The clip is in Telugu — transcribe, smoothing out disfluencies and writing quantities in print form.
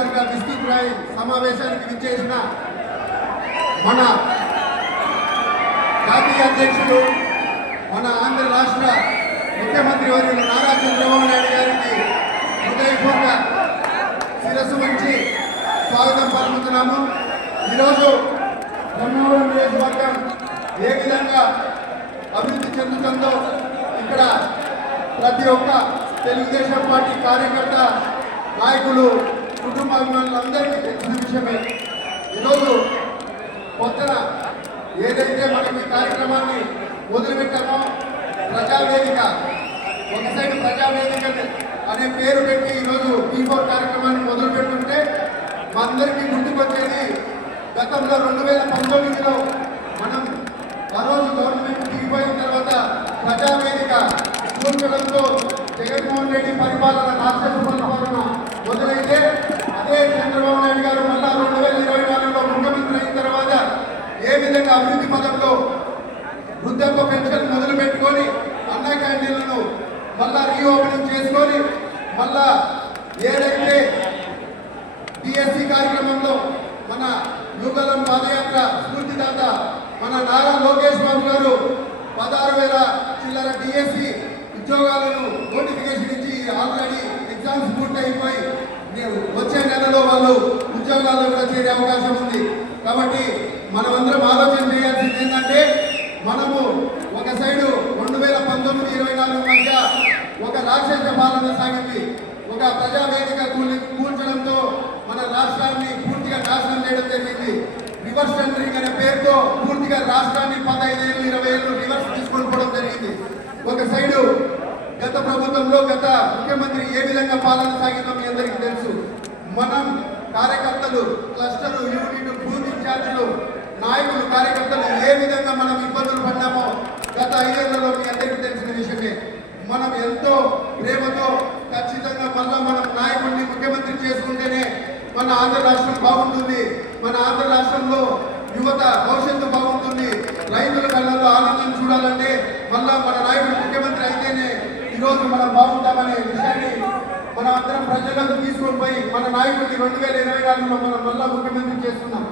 కార్యవర్గ విస్తృతస్థాయి సమావేశానికి విచ్చేసిన మన జాతీయ అధ్యక్షుడు మన ఆంధ్ర రాష్ట్ర ముఖ్యమంత్రి వర్యులు నారా చంద్రబాబు నాయుడు గారికి హృదయపూర్వక శిరస్సు వంచి స్వాగతం పలుకుతున్నాము. ఈరోజు ధర్మవరం నియోజకవర్గం ఏ విధంగా అభివృద్ధి చెందుతుందో ఇక్కడ ప్రతి ఒక్క తెలుగుదేశం పార్టీ కార్యకర్త నాయకులు కుటుంబ అభిమానులందరికీ తెలిసిన విషయమే. ఈరోజు కొత్తగా ఏదైతే మనం ఈ కార్యక్రమాన్ని మొదలుపెట్టామో ప్రజావేదిక, ఒక సైడ్ ప్రజావేదిక అనే పేరు పెట్టి ఈరోజు P4 కార్యక్రమాన్ని మొదలు పెట్టుంటే మా అందరికీ గుర్తుకొచ్చేది గతంలో 2019లో మనం ఆ రోజు గవర్నమెంట్ దిగిపోయిన తర్వాత ప్రజావేదిక కూర్చడంతో జగన్మోహన్ రెడ్డి పరిపాలన రాక్షస పరిపాలన మొదలైతే అదే చంద్రబాబు నాయుడు గారు మళ్ళా 2024లో ముఖ్యమంత్రి అయిన తర్వాత ఏ విధంగా అభివృద్ధి పదంలో వృద్ధాప్య పెన్షన్ మొదలు పెట్టుకొని అన్న క్యాంటీన్లను మళ్ళా రీఓపెనింగ్ చేసుకొని మళ్ళా ఏదైతే డిఎస్సి కార్యక్రమంలో మన యుగలం పాదయాత్ర స్ఫూర్తిదాత మన నారా లోకేష్ బాబు గారు 16,000 చిల్లర డిఎస్సి ఉద్యోగాలను నోటిఫికేషన్ ఇచ్చి ఆల్రెడీ ఎగ్జామ్స్ పూర్తి అయిపోయి వచ్చే నెలలో వాళ్ళు ఉద్యోగాల్లో కూడా చేరే అవకాశం ఉంది. కాబట్టి మనమందరం ఆలోచన చేయాల్సింది ఏంటంటే మనము ఒక సైడు 2019-24 మధ్య ఒక రాక్షస పాలన సాగింది. ఒక ప్రజావేదిక కూల్చడంతో మన రాష్ట్రాన్ని పూర్తిగా నాశనం చేయడం జరిగింది. రివర్స్ టెండరింగ్ అనే పేరుతో పూర్తిగా రాష్ట్రాన్ని 15 ఏళ్ళు 20 ఏళ్ళు రివర్స్ తీసుకొని పోవడం జరిగింది. ఒక సైడు గత ప్రభుత్వంలో గత ముఖ్యమంత్రి ఏ విధంగా పాలన సాగిందో మీ అందరికీ తెలుసు. మనం కార్యకర్తలు క్లస్టర్ యూనిట్ బూత్ ఇన్ఛార్జీలు నాయకులు కార్యకర్తలు ఏ విధంగా మనం ఇబ్బందులు పడ్డామో గత 5 ఏళ్లలో మీ అందరికీ తెలిసిన విషయమే. మనం ఎంతో ప్రేమతో ఖచ్చితంగా మళ్ళా మనం నాయకుడిని ముఖ్యమంత్రి చేసుకుంటేనే మన ఆంధ్ర రాష్ట్రం బాగుంటుంది. మన ఆంధ్ర రాష్ట్రంలో యువత భవిష్యత్తు బాగుంటుంది. రైతుల కళ్ళల్లో ఆనందం చూడాలంటే మళ్ళా మన నాయకుడు ముఖ్యమంత్రి అయితేనే ఈరోజు మనం బాగుంటామనే విషయాన్ని మనం అందరం ప్రజలకు తీసుకొని పోయి మన నాయకుడిని 2024లో మనం మళ్ళా ముఖ్యమంత్రి చేస్తున్నాం.